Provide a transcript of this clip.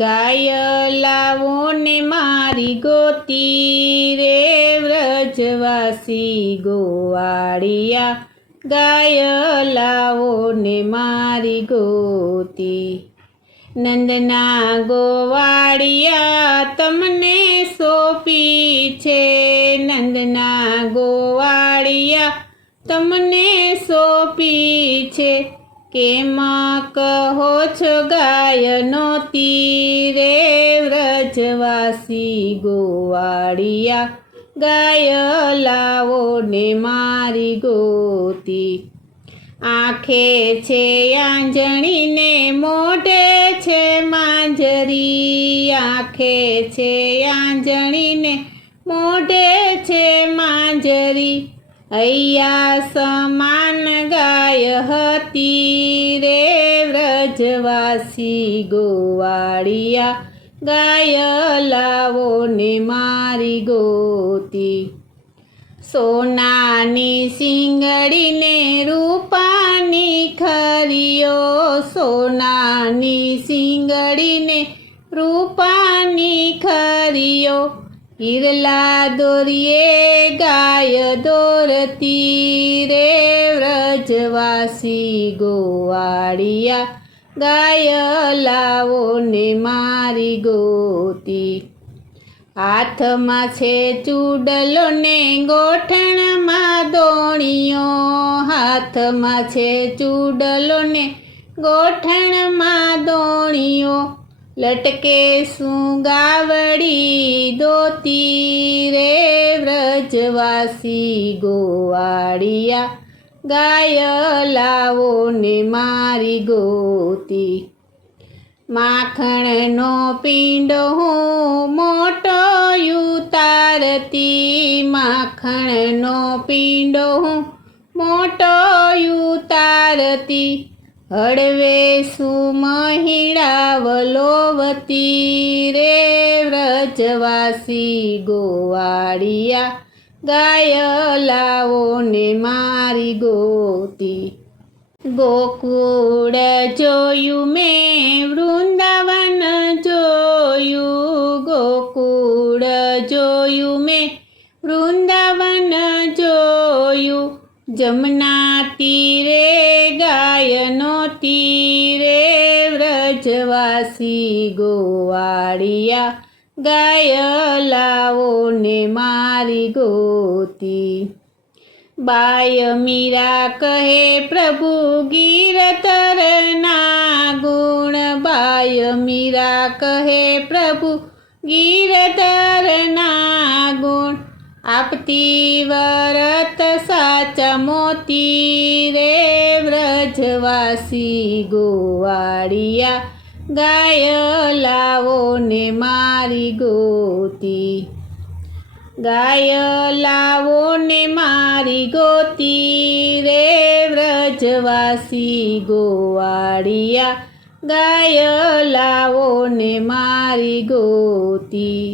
ગાય લાવો ને મારી ગોતી રે વ્રજવાસી ગોવાળિયા, ગાય લાવો ને મારી ગોતી। નંદના ગોવાળિયા તમને સોંપી છે, નંદના ગોવાળિયા તમને સોંપી છે। કેમ કહો છો ગાય નહોતી રે વ્રજવાસી ગોવાળિયા, ગાય લાવો ને મારી ગોતી। આંખે છે આંજણી ને મોઢે છે માંજરી, આંખે છે આંજણી ને મોઢે છે માંજરી। હૈયા સમાન ગાય હતી રે વ્રજવાસી ગોવાળિયા, ગાય લાવો ને મારી ગોતી। સોનાની શીંગડી ને રૂપાની ખરીઓ, સોનાની શીંગડી ને રૂપાની ખરીઓ। હિરલા દોરીએ ગાય દોરતી રે વ્રજવાસી ગોવાળિયા, ગાય લાવો ને મારી ગોતી। હાથમાં છે ચૂડલો ને ગોઠણમાં દોણીઓ, હાથમાં છે ચૂડલો ને ગોઠણમાં દોણીઓ। લટકે સુંગાવડી દોતી રે વ્રજવાસી ગોવાળિયા, ગાય લાવો ને મારી ગોતી। માખણનો પીંડો હું મોટો ઉતારતી, માખણનો પીંડો હું મોટો ઉતારતી। હળવે સુમહિડા વલોવતી રે વ્રજવાસી ગોવાળિયા, ગાય લાવો ને મારી ગોતી। ગોકુળ જોયું મેં વૃંદાવન જોયું, ગોકુળ જોયું મેં વૃંદાવન જોયું। જમના તીરે ગાય નહોતી રે વ્રજવાસી ગોવાળિયા, ગાય લાવો ને મારી ગોતી। બાય મીરા કહે પ્રભુ ગિરધરના ગુણ, બાય મીરા કહે પ્રભુ ગિરધરના ગુણ। આપતી વરત સાચા મોતી રે વ્રજવાસી ગોવાળિયા, ગાય લાવો ને મારી ગોતી। ગાય લાવો ને મારી ગોતી રે વ્રજવાસી ગોવાળિયા, ગાય લાવો ને મારી ગોતી।